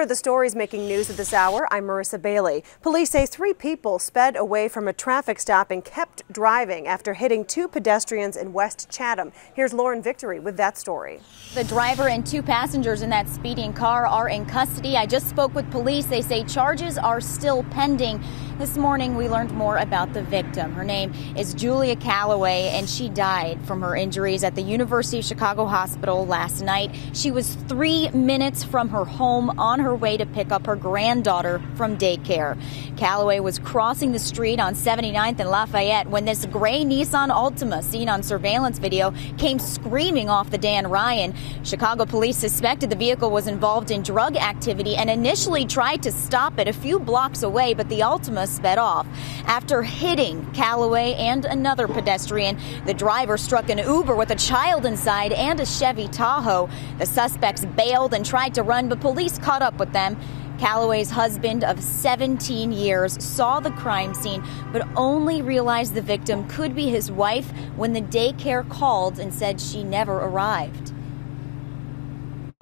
Here are the stories making news at this hour. I'm Marissa Bailey. Police say 3 people sped away from a traffic stop and kept driving after hitting 2 pedestrians in West Chatham. Here's Lauren Victory with that story. The driver and 2 passengers in that speeding car are in custody. I just spoke with police. They say charges are still pending. This morning, we learned more about the victim. Her name is Julia Calloway, and she died from her injuries at the University of Chicago Hospital last night. She was 3 minutes from her home on her way to pick up her granddaughter from daycare. Calloway was crossing the street on 79th and Lafayette when this gray Nissan Altima, seen on surveillance video, came screaming off the Dan Ryan. Chicago police suspected the vehicle was involved in drug activity and initially tried to stop it a few blocks away, but the Altima sped off. After hitting Calloway and another pedestrian, the driver struck an Uber with a child inside and a Chevy Tahoe. The suspects bailed and tried to run, but police caught up with them. Calloway's husband of 17 years saw the crime scene, but only realized the victim could be his wife when the daycare called and said she never arrived.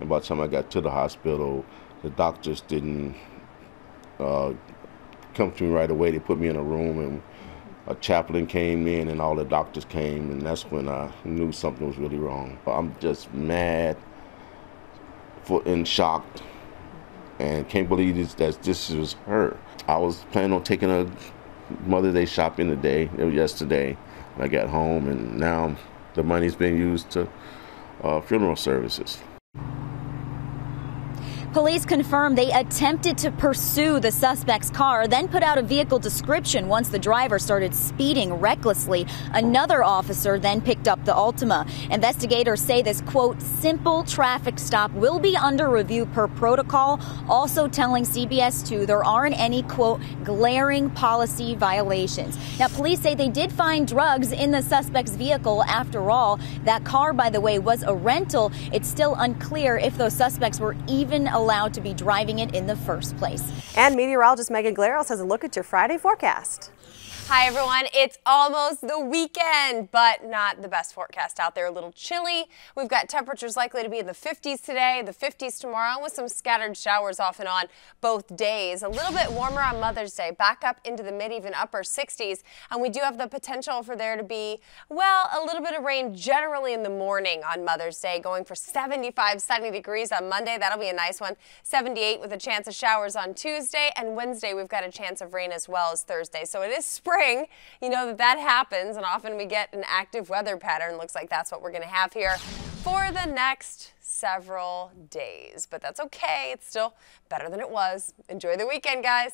By the time I got to the hospital, the doctors didn't come to me right away. They put me in a room, and a chaplain came in, and all the doctors came, and that's when I knew something was really wrong. I'm just mad and shocked, and can't believe that this was her. I was planning on taking a Mother's Day shopping today, yesterday, when I got home, and now the money's being used to funeral services. Police confirmed they attempted to pursue the suspect's car, then put out a vehicle description once the driver started speeding recklessly. Another officer then picked up the Altima. Investigators say this, quote, simple traffic stop will be under review per protocol, also telling CBS 2 there aren't any, quote, glaring policy violations. Now, police say they did find drugs in the suspect's vehicle after all. That car, by the way, was a rental. It's still unclear if those suspects were even allowed to be driving it in the first place. And meteorologist Glaros has a look at your Friday forecast. Hi everyone, it's almost the weekend, but not the best forecast out there. A little chilly. We've got temperatures likely to be in the 50s today, the 50s tomorrow, with some scattered showers off and on both days. A little bit warmer on Mother's Day, back up into the mid, even upper 60s. And we do have the potential for there to be, well, a little bit of rain generally in the morning on Mother's Day, going for 75, 70 degrees on Monday. That'll be a nice one. 78 with a chance of showers on Tuesday, and Wednesday we've got a chance of rain as well as Thursday. So it is spring. You know that happens, and often we get an active weather pattern. Looks like that's what we're going to have here for the next several days. But that's okay. It's still better than it was. Enjoy the weekend, guys.